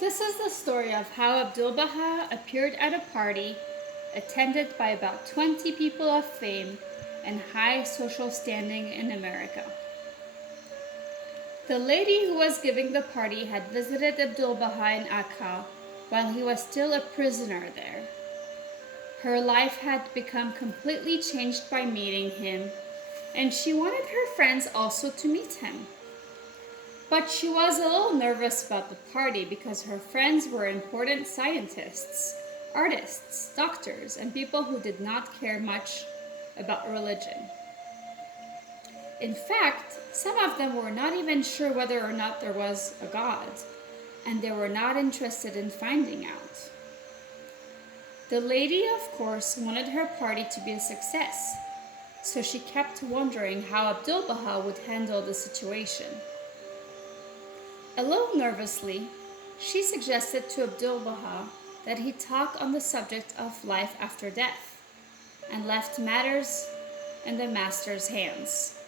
This is the story of how Abdul-Baha appeared at a party attended by about 20 people of fame and high social standing in America. The lady who was giving the party had visited Abdul-Baha in Accra while he was still a prisoner there. Her life had become completely changed by meeting him, and she wanted her friends also to meet him. But she was a little nervous about the party because her friends were important scientists, artists, doctors, and people who did not care much about religion. In fact, some of them were not even sure whether or not there was a God, and they were not interested in finding out. The lady, of course, wanted her party to be a success, so she kept wondering how Abdul-Baha would handle the situation. A little nervously, she suggested to Abdul-Baha that he talk on the subject of life after death, and left matters in the master's hands.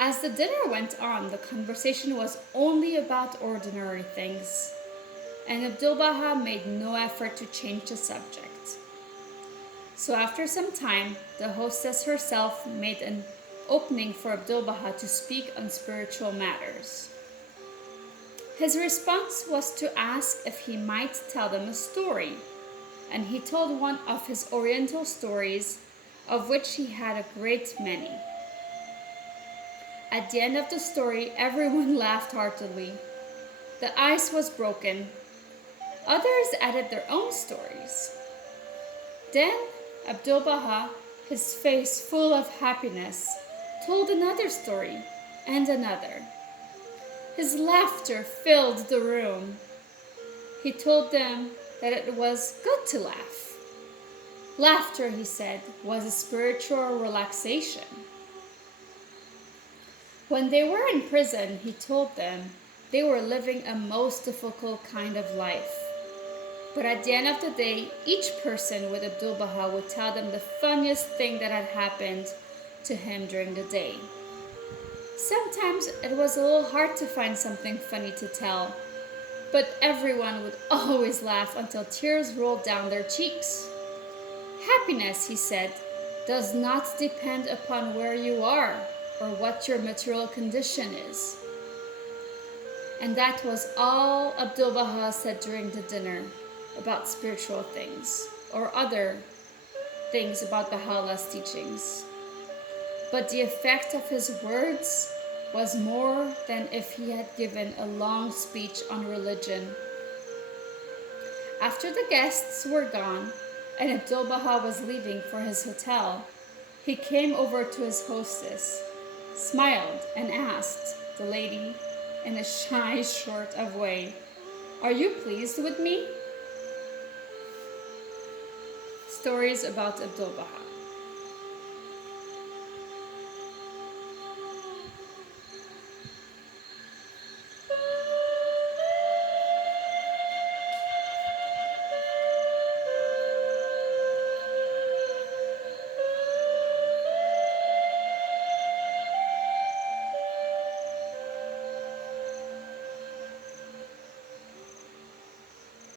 As the dinner went on, the conversation was only about ordinary things, and Abdul-Baha made no effort to change the subject. So after some time, the hostess herself made an opening for Abdul-Baha to speak on spiritual matters. His response was to ask if he might tell them a story, and he told one of his Oriental stories, of which he had a great many. At the end of the story, everyone laughed heartily. The ice was broken. Others added their own stories. Then Abdul-Baha, his face full of happiness, told another story and another. His laughter filled the room. He told them that it was good to laugh. Laughter, he said, was a spiritual relaxation. When they were in prison, he told them they were living a most difficult kind of life. But at the end of the day, each person with Abdul-Baha would tell them the funniest thing that had happened to him during the day. Sometimes it was a little hard to find something funny to tell, but everyone would always laugh until tears rolled down their cheeks. Happiness, he said, does not depend upon where you are or what your material condition is. And that was all Abdul-Baha said during the dinner about spiritual things or other things about Baha'u'llah's teachings. But the effect of his words was more than if he had given a long speech on religion. After the guests were gone and Abdul-Baha was leaving for his hotel, he came over to his hostess, smiled, and asked the lady in a shy sort of way, "Are you pleased with me?" Stories about Abdul-Baha.